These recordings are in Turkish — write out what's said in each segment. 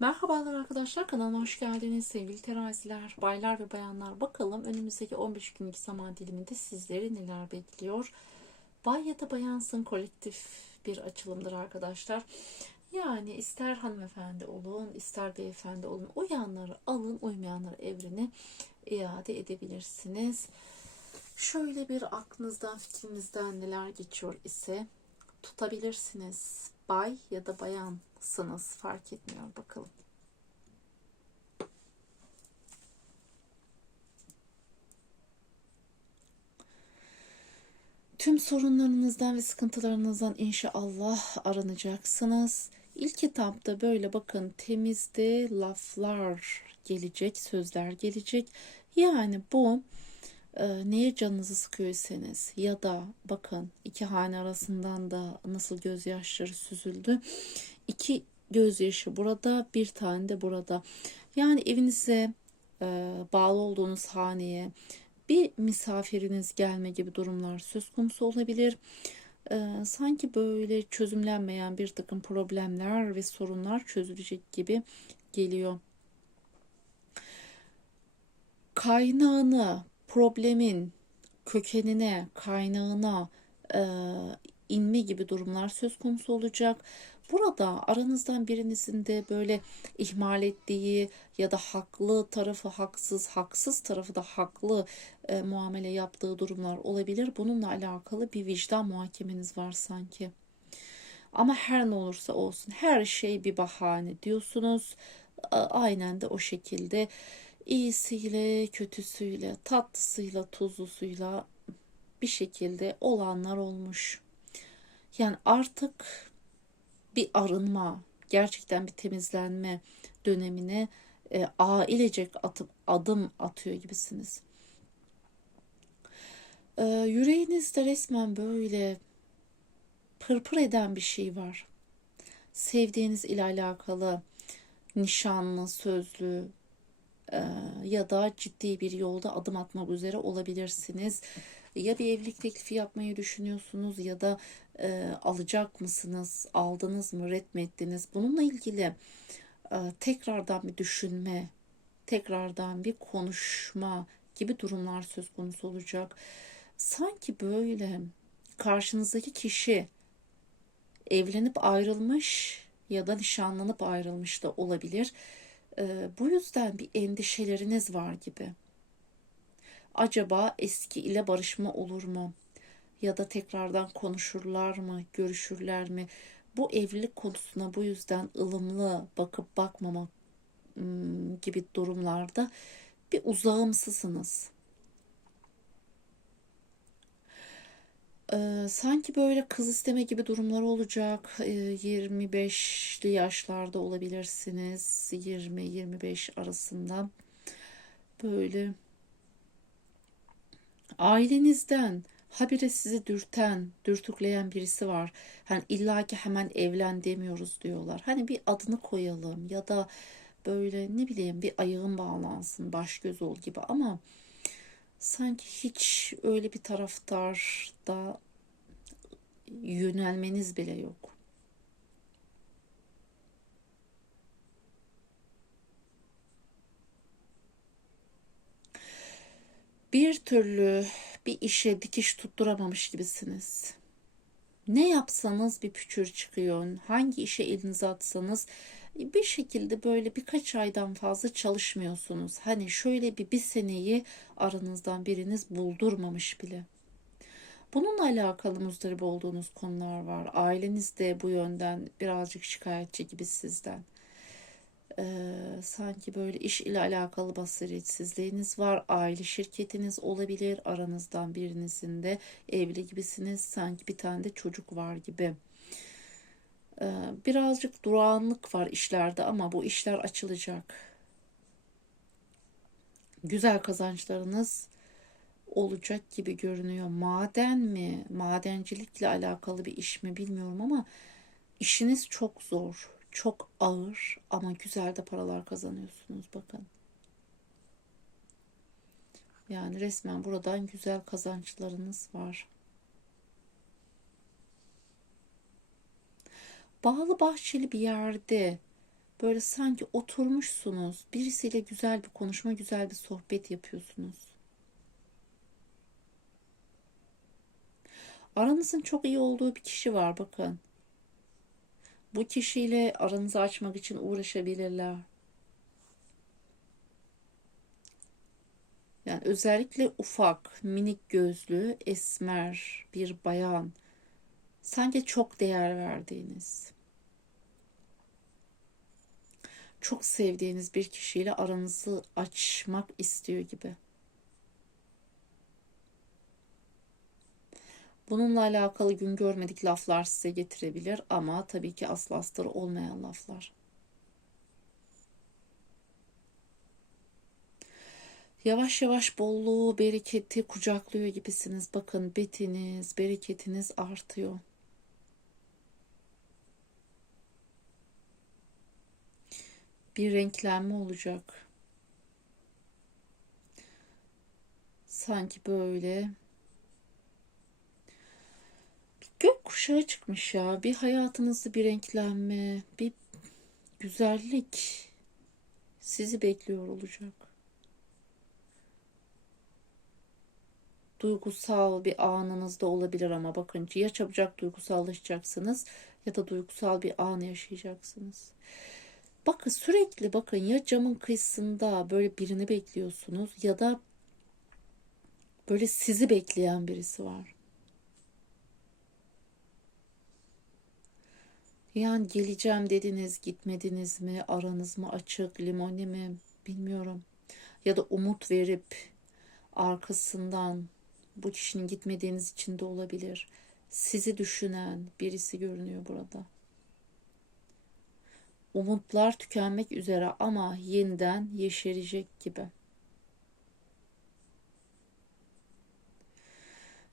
Merhabalar arkadaşlar kanalıma hoş geldiniz sevgili teraziler, baylar ve bayanlar. Bakalım önümüzdeki 15 günlük zaman diliminde sizleri neler bekliyor. Bay ya da bayansın kolektif bir açılımdır arkadaşlar. Yani ister hanımefendi olun, ister beyefendi olun. Uyanları alın, uymayanları evrene iade edebilirsiniz. Şöyle bir aklınızdan, fikrinizden neler geçiyor ise tutabilirsiniz. Bay ya da bayansınız fark etmiyor bakalım. Tüm sorunlarınızdan ve sıkıntılarınızdan inşallah aranacaksınız. İlk etapta böyle bakın temizde laflar gelecek, sözler gelecek. Yani bu e, neye canınızı sıkıyorsanız ya da bakın iki hane arasından da nasıl gözyaşları süzüldü. İki gözyaşı burada, bir tane de burada. Yani evinize e, bağlı olduğunuz haneye bir misafiriniz gelme gibi durumlar söz konusu olabilir. Ee, sanki böyle çözümlenmeyen bir takım problemler ve sorunlar çözülecek gibi geliyor. Kaynağını, problemin kökenine, kaynağına e, inme gibi durumlar söz konusu olacak. Burada aranızdan birinizin de böyle ihmal ettiği ya da haklı tarafı haksız, haksız tarafı da haklı e, muamele yaptığı durumlar olabilir. Bununla alakalı bir vicdan muhakemeniz var sanki. Ama her ne olursa olsun her şey bir bahane diyorsunuz. Aynen de o şekilde iyisiyle, kötüsüyle, tatlısıyla, tuzlusuyla bir şekilde olanlar olmuş. Yani artık bir arınma, gerçekten bir temizlenme dönemine e, ailecek atıp adım atıyor gibisiniz. E, yüreğinizde resmen böyle pırpır eden bir şey var. Sevdiğiniz ile alakalı nişanlı, sözlü ya da ciddi bir yolda adım atmak üzere olabilirsiniz. Ya bir evlilik teklifi yapmayı düşünüyorsunuz ya da e, alacak mısınız, aldınız mı, retmettiniz? Bununla ilgili e, tekrardan bir düşünme, tekrardan bir konuşma gibi durumlar söz konusu olacak. Sanki böyle karşınızdaki kişi evlenip ayrılmış ya da nişanlanıp ayrılmış da olabilir. E, bu yüzden bir endişeleriniz var gibi. Acaba eski ile barışma olur mu? ya da tekrardan konuşurlar mı, görüşürler mi? Bu evlilik konusuna bu yüzden ılımlı bakıp bakmamak gibi durumlarda bir uzağımsısınız. Sanki böyle kız isteme gibi durumlar olacak. Ee, 25'li yaşlarda olabilirsiniz. 20-25 arasında. Böyle ailenizden habire sizi dürten, dürtükleyen birisi var. Hani illaki hemen evlen demiyoruz diyorlar. Hani bir adını koyalım ya da böyle ne bileyim bir ayağın bağlansın, baş göz ol gibi ama sanki hiç öyle bir taraftarda yönelmeniz bile yok. Bir türlü bir işe dikiş tutturamamış gibisiniz. Ne yapsanız bir püçür çıkıyor. Hangi işe elinize atsanız bir şekilde böyle birkaç aydan fazla çalışmıyorsunuz. Hani şöyle bir bir seneyi aranızdan biriniz buldurmamış bile. Bununla alakalı muzdarip olduğunuz konular var. Aileniz de bu yönden birazcık şikayetçi gibi sizden e, sanki böyle iş ile alakalı basiretsizliğiniz var. Aile şirketiniz olabilir. Aranızdan birinizin de evli gibisiniz. Sanki bir tane de çocuk var gibi. E, birazcık durağanlık var işlerde ama bu işler açılacak. Güzel kazançlarınız olacak gibi görünüyor. Maden mi, madencilikle alakalı bir iş mi bilmiyorum ama işiniz çok zor çok ağır ama güzel de paralar kazanıyorsunuz bakın. Yani resmen buradan güzel kazançlarınız var. Bağlı bahçeli bir yerde Böyle sanki oturmuşsunuz. Birisiyle güzel bir konuşma, güzel bir sohbet yapıyorsunuz. Aranızın çok iyi olduğu bir kişi var bakın. Bu kişiyle aranızı açmak için uğraşabilirler. Yani özellikle ufak, minik gözlü, esmer bir bayan. Sanki çok değer verdiğiniz, çok sevdiğiniz bir kişiyle aranızı açmak istiyor gibi. Bununla alakalı gün görmedik laflar size getirebilir ama tabii ki aslı astarı olmayan laflar. Yavaş yavaş bolluğu, bereketi kucaklıyor gibisiniz. Bakın betiniz, bereketiniz artıyor. Bir renklenme olacak. Sanki böyle bir gök kuşağı çıkmış ya. Bir hayatınızda bir renklenme, bir güzellik sizi bekliyor olacak. duygusal bir anınızda olabilir ama bakın ya çabucak duygusallaşacaksınız ya da duygusal bir an yaşayacaksınız. Bakın sürekli bakın ya camın kıyısında böyle birini bekliyorsunuz ya da böyle sizi bekleyen birisi var. Yani geleceğim dediniz, gitmediniz mi, aranız mı açık, limoni mi bilmiyorum. Ya da umut verip arkasından bu kişinin gitmediğiniz için de olabilir. Sizi düşünen birisi görünüyor burada. Umutlar tükenmek üzere ama yeniden yeşerecek gibi.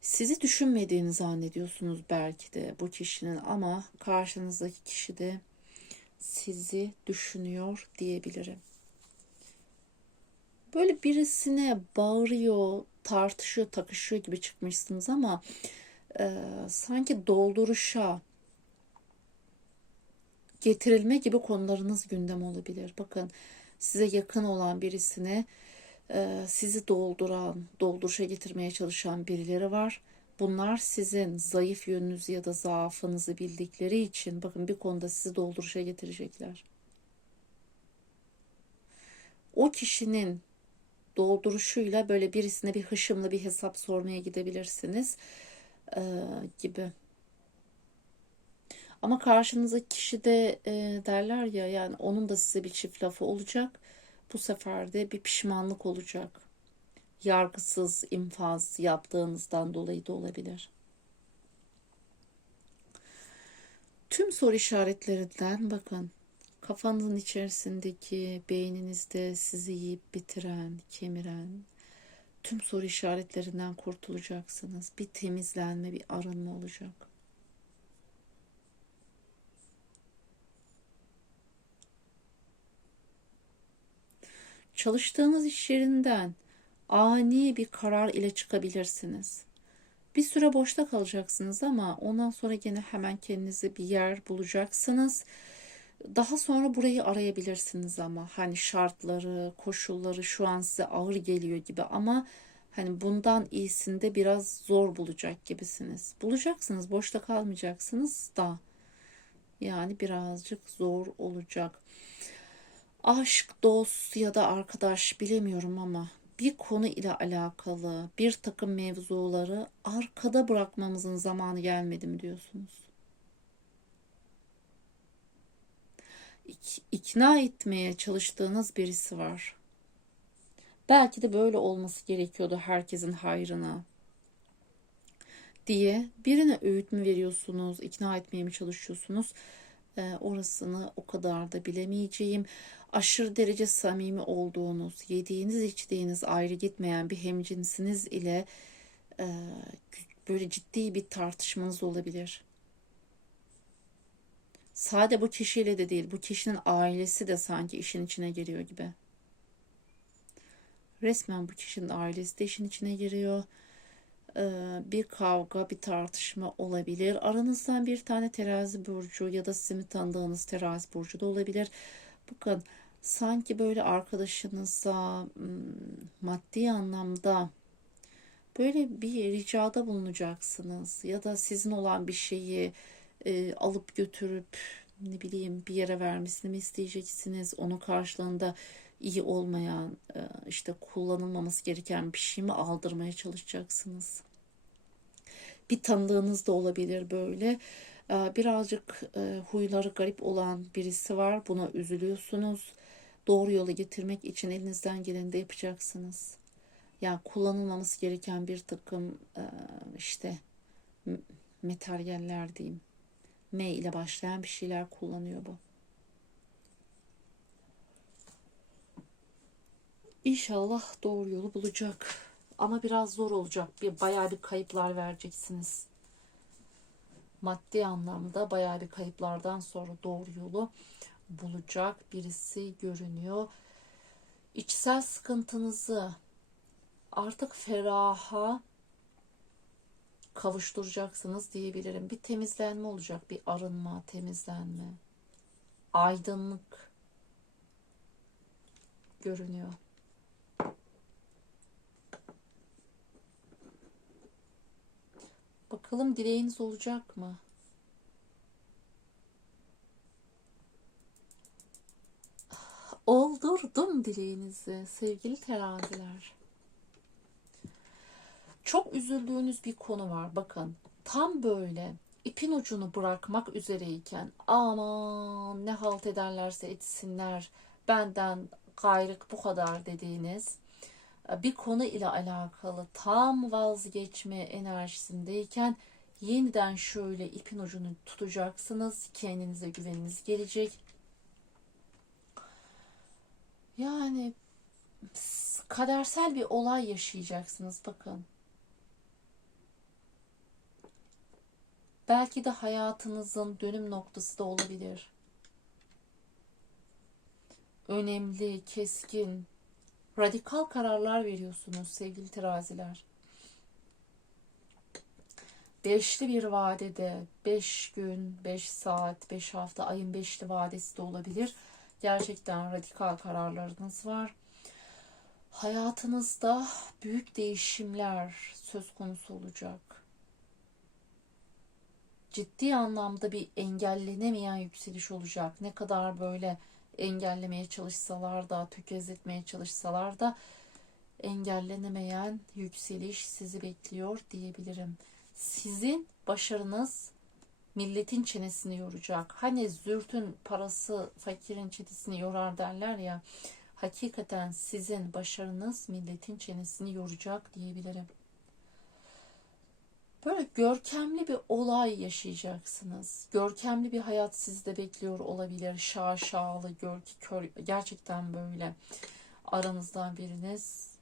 Sizi düşünmediğini zannediyorsunuz belki de bu kişinin ama karşınızdaki kişi de sizi düşünüyor diyebilirim. Böyle birisine bağırıyor, tartışıyor, takışıyor gibi çıkmışsınız ama e, sanki dolduruşa getirilme gibi konularınız gündem olabilir. Bakın size yakın olan birisine e, sizi dolduran, dolduruşa getirmeye çalışan birileri var. Bunlar sizin zayıf yönünüzü ya da zaafınızı bildikleri için bakın bir konuda sizi dolduruşa getirecekler. O kişinin dolduruşuyla böyle birisine bir hışımlı bir hesap sormaya gidebilirsiniz e, gibi. Ama karşınızdaki kişi de e, derler ya yani onun da size bir çift lafı olacak. Bu sefer de bir pişmanlık olacak. Yargısız infaz yaptığınızdan dolayı da olabilir. Tüm soru işaretlerinden bakın kafanızın içerisindeki beyninizde sizi yiyip bitiren, kemiren tüm soru işaretlerinden kurtulacaksınız. Bir temizlenme, bir arınma olacak. Çalıştığınız iş yerinden ani bir karar ile çıkabilirsiniz. Bir süre boşta kalacaksınız ama ondan sonra gene hemen kendinize bir yer bulacaksınız daha sonra burayı arayabilirsiniz ama hani şartları, koşulları şu an size ağır geliyor gibi ama hani bundan iyisinde biraz zor bulacak gibisiniz. Bulacaksınız, boşta kalmayacaksınız da yani birazcık zor olacak. Aşk, dost ya da arkadaş bilemiyorum ama bir konu ile alakalı bir takım mevzuları arkada bırakmamızın zamanı gelmedi mi diyorsunuz? ikna etmeye çalıştığınız birisi var. Belki de böyle olması gerekiyordu herkesin hayrına diye birine öğüt mü veriyorsunuz, ikna etmeye mi çalışıyorsunuz? Ee, orasını o kadar da bilemeyeceğim. Aşırı derece samimi olduğunuz, yediğiniz içtiğiniz ayrı gitmeyen bir hemcinsiniz ile böyle ciddi bir tartışmanız olabilir. Sade bu kişiyle de değil, bu kişinin ailesi de sanki işin içine giriyor gibi. Resmen bu kişinin ailesi de işin içine giriyor. Ee, bir kavga, bir tartışma olabilir. Aranızdan bir tane terazi burcu ya da sizin tanıdığınız terazi burcu da olabilir. Bakın sanki böyle arkadaşınıza maddi anlamda böyle bir ricada bulunacaksınız ya da sizin olan bir şeyi e, alıp götürüp ne bileyim bir yere vermesini mi isteyeceksiniz? Onun karşılığında iyi olmayan e, işte kullanılmaması gereken bir şey mi aldırmaya çalışacaksınız? Bir tanıdığınız da olabilir böyle. E, birazcık e, huyları garip olan birisi var. Buna üzülüyorsunuz. Doğru yola getirmek için elinizden geleni de yapacaksınız. Yani kullanılmaması gereken bir takım e, işte materyaller diyeyim. M ile başlayan bir şeyler kullanıyor bu. İnşallah doğru yolu bulacak. Ama biraz zor olacak. Bir bayağı bir kayıplar vereceksiniz. Maddi anlamda bayağı bir kayıplardan sonra doğru yolu bulacak birisi görünüyor. İçsel sıkıntınızı artık feraha kavuşturacaksınız diyebilirim. Bir temizlenme olacak, bir arınma, temizlenme, aydınlık görünüyor. Bakalım dileğiniz olacak mı? Oldurdum dileğinizi sevgili teraziler. Çok üzüldüğünüz bir konu var. Bakın tam böyle ipin ucunu bırakmak üzereyken aman ne halt ederlerse etsinler benden gayrık bu kadar dediğiniz bir konu ile alakalı tam vazgeçme enerjisindeyken yeniden şöyle ipin ucunu tutacaksınız. Kendinize güveniniz gelecek. Yani kadersel bir olay yaşayacaksınız bakın. Belki de hayatınızın dönüm noktası da olabilir. Önemli, keskin, radikal kararlar veriyorsunuz sevgili teraziler. Beşli bir vadede, beş gün, beş saat, beş hafta, ayın beşli vadesi de olabilir. Gerçekten radikal kararlarınız var. Hayatınızda büyük değişimler söz konusu olacak. Ciddi anlamda bir engellenemeyen yükseliş olacak. Ne kadar böyle engellemeye çalışsalar da, tökezletmeye çalışsalar da engellenemeyen yükseliş sizi bekliyor diyebilirim. Sizin başarınız milletin çenesini yoracak. Hani zürtün parası fakirin çenesini yorar derler ya. Hakikaten sizin başarınız milletin çenesini yoracak diyebilirim. Böyle görkemli bir olay yaşayacaksınız. Görkemli bir hayat sizde bekliyor olabilir. Şaşalı, gör, kör, gerçekten böyle aranızdan biriniz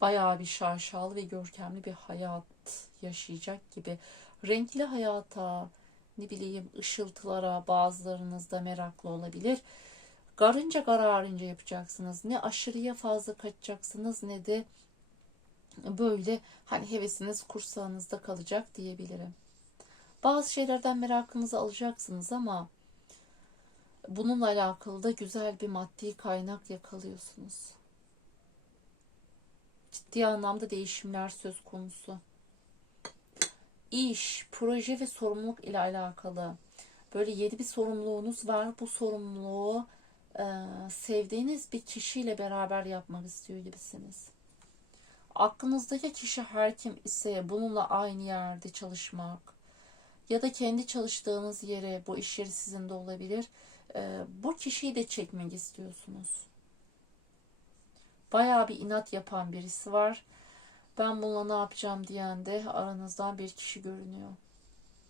bayağı bir şaşalı ve görkemli bir hayat yaşayacak gibi. Renkli hayata, ne bileyim ışıltılara bazılarınız da meraklı olabilir. Garınca kararınca yapacaksınız. Ne aşırıya fazla kaçacaksınız ne de böyle hani hevesiniz kursağınızda kalacak diyebilirim. Bazı şeylerden merakınızı alacaksınız ama bununla alakalı da güzel bir maddi kaynak yakalıyorsunuz. Ciddi anlamda değişimler söz konusu. İş, proje ve sorumluluk ile alakalı böyle yeni bir sorumluluğunuz var. Bu sorumluluğu e, sevdiğiniz bir kişiyle beraber yapmak istiyor gibisiniz. Aklınızdaki kişi her kim ise bununla aynı yerde çalışmak ya da kendi çalıştığınız yere bu iş yeri sizin de olabilir. E, bu kişiyi de çekmek istiyorsunuz. Bayağı bir inat yapan birisi var. Ben bununla ne yapacağım diyen de aranızdan bir kişi görünüyor.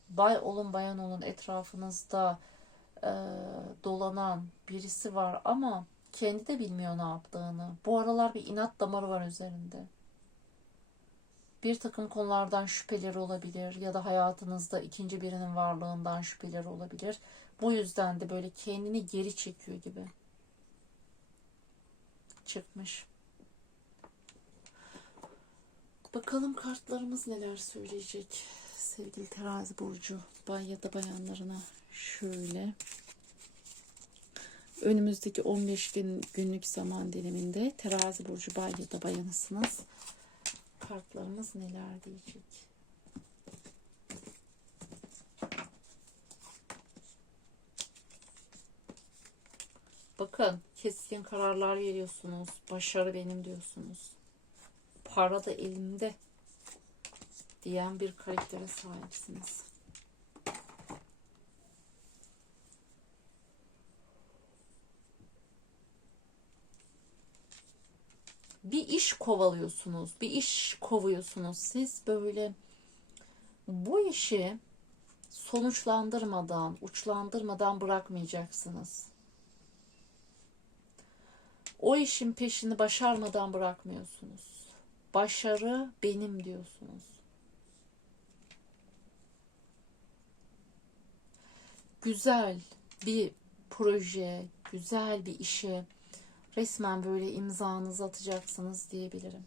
Bay olun bayan olun etrafınızda e, dolanan birisi var ama kendi de bilmiyor ne yaptığını. Bu aralar bir inat damarı var üzerinde. Bir takım konulardan şüpheleri olabilir ya da hayatınızda ikinci birinin varlığından şüpheleri olabilir. Bu yüzden de böyle kendini geri çekiyor gibi. Çıkmış. Bakalım kartlarımız neler söyleyecek sevgili terazi burcu bay ya da bayanlarına şöyle Önümüzdeki 15 gün günlük zaman diliminde terazi burcu bay ya da bayanısınız. Kartlarımız neler diyecek? Bakın keskin kararlar veriyorsunuz. Başarı benim diyorsunuz. Para da elimde diyen bir karaktere sahipsiniz. Bir iş kovalıyorsunuz, bir iş kovuyorsunuz. Siz böyle bu işi sonuçlandırmadan, uçlandırmadan bırakmayacaksınız. O işin peşini başarmadan bırakmıyorsunuz. Başarı benim diyorsunuz. Güzel bir proje, güzel bir işe resmen böyle imzanızı atacaksınız diyebilirim.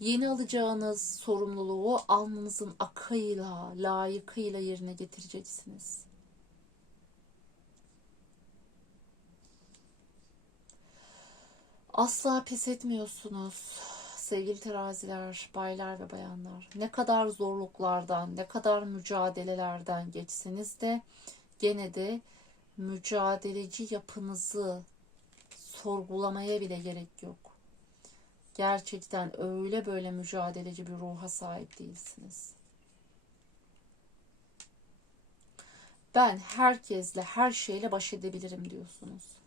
Yeni alacağınız sorumluluğu alnınızın akıyla, layıkıyla yerine getireceksiniz. Asla pes etmiyorsunuz sevgili teraziler, baylar ve bayanlar. Ne kadar zorluklardan, ne kadar mücadelelerden geçseniz de gene de mücadeleci yapınızı sorgulamaya bile gerek yok. Gerçekten öyle böyle mücadeleci bir ruha sahip değilsiniz. Ben herkesle, her şeyle baş edebilirim diyorsunuz.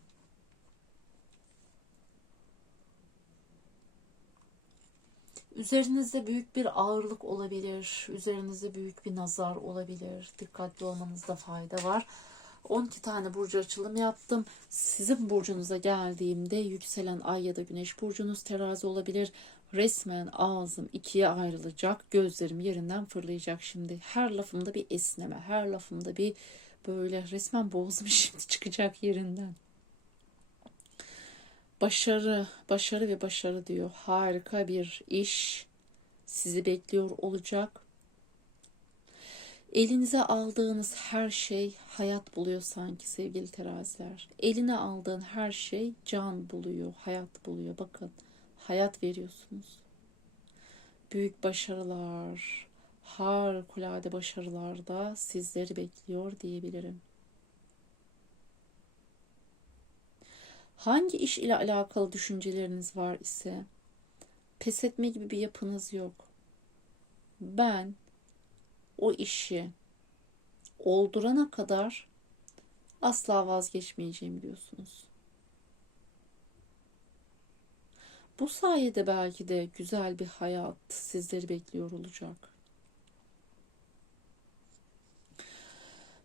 Üzerinizde büyük bir ağırlık olabilir. Üzerinizde büyük bir nazar olabilir. Dikkatli olmanızda fayda var. 12 tane burcu açılım yaptım. Sizin burcunuza geldiğimde yükselen ay ya da güneş burcunuz terazi olabilir. Resmen ağzım ikiye ayrılacak. Gözlerim yerinden fırlayacak şimdi. Her lafımda bir esneme. Her lafımda bir böyle resmen boğazım şimdi çıkacak yerinden. Başarı, başarı ve başarı diyor. Harika bir iş sizi bekliyor olacak. Elinize aldığınız her şey hayat buluyor sanki sevgili teraziler. Eline aldığın her şey can buluyor, hayat buluyor. Bakın hayat veriyorsunuz. Büyük başarılar, harikulade başarılar da sizleri bekliyor diyebilirim. Hangi iş ile alakalı düşünceleriniz var ise pes etme gibi bir yapınız yok. Ben o işi oldurana kadar asla vazgeçmeyeceğim diyorsunuz. Bu sayede belki de güzel bir hayat sizleri bekliyor olacak.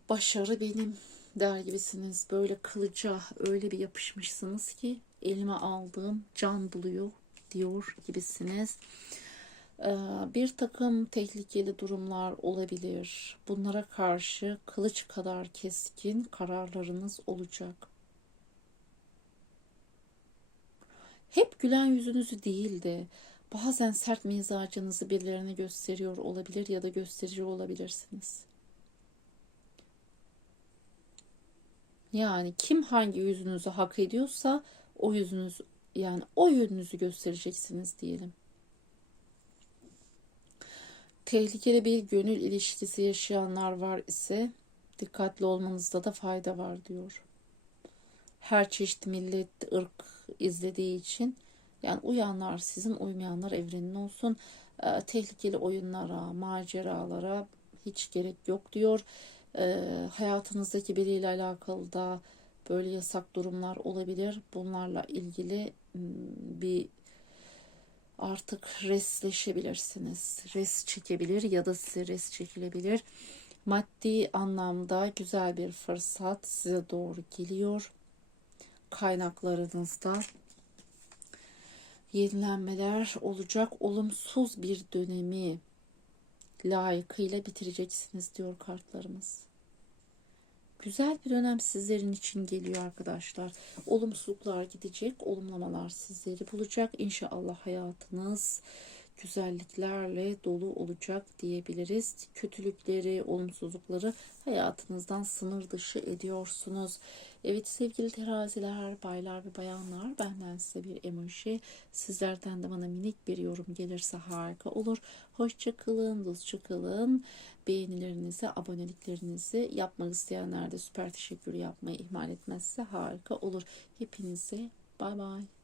Başarı benim der gibisiniz. Böyle kılıca öyle bir yapışmışsınız ki elime aldığım can buluyor diyor gibisiniz. Ee, bir takım tehlikeli durumlar olabilir. Bunlara karşı kılıç kadar keskin kararlarınız olacak. Hep gülen yüzünüzü değil de bazen sert mizacınızı birilerine gösteriyor olabilir ya da gösteriyor olabilirsiniz. Yani kim hangi yüzünüzü hak ediyorsa o yüzünüz yani o yönünüzü göstereceksiniz diyelim. Tehlikeli bir gönül ilişkisi yaşayanlar var ise dikkatli olmanızda da fayda var diyor. Her çeşit millet, ırk izlediği için yani uyanlar sizin uymayanlar evrenin olsun. E, tehlikeli oyunlara, maceralara hiç gerek yok diyor e, hayatınızdaki biriyle alakalı da böyle yasak durumlar olabilir. Bunlarla ilgili bir artık resleşebilirsiniz. Res çekebilir ya da size res çekilebilir. Maddi anlamda güzel bir fırsat size doğru geliyor. Kaynaklarınızda yenilenmeler olacak. Olumsuz bir dönemi layıkıyla bitireceksiniz diyor kartlarımız. Güzel bir dönem sizlerin için geliyor arkadaşlar. Olumsuzluklar gidecek, olumlamalar sizleri bulacak. İnşallah hayatınız güzelliklerle dolu olacak diyebiliriz. Kötülükleri, olumsuzlukları hayatınızdan sınır dışı ediyorsunuz. Evet sevgili teraziler, baylar ve bayanlar benden size bir emoji. Sizlerden de bana minik bir yorum gelirse harika olur. Hoşça kalın, dostça kalın. Beğenilerinizi, aboneliklerinizi yapmak isteyenler de süper teşekkür yapmayı ihmal etmezse harika olur. Hepinize bay bay.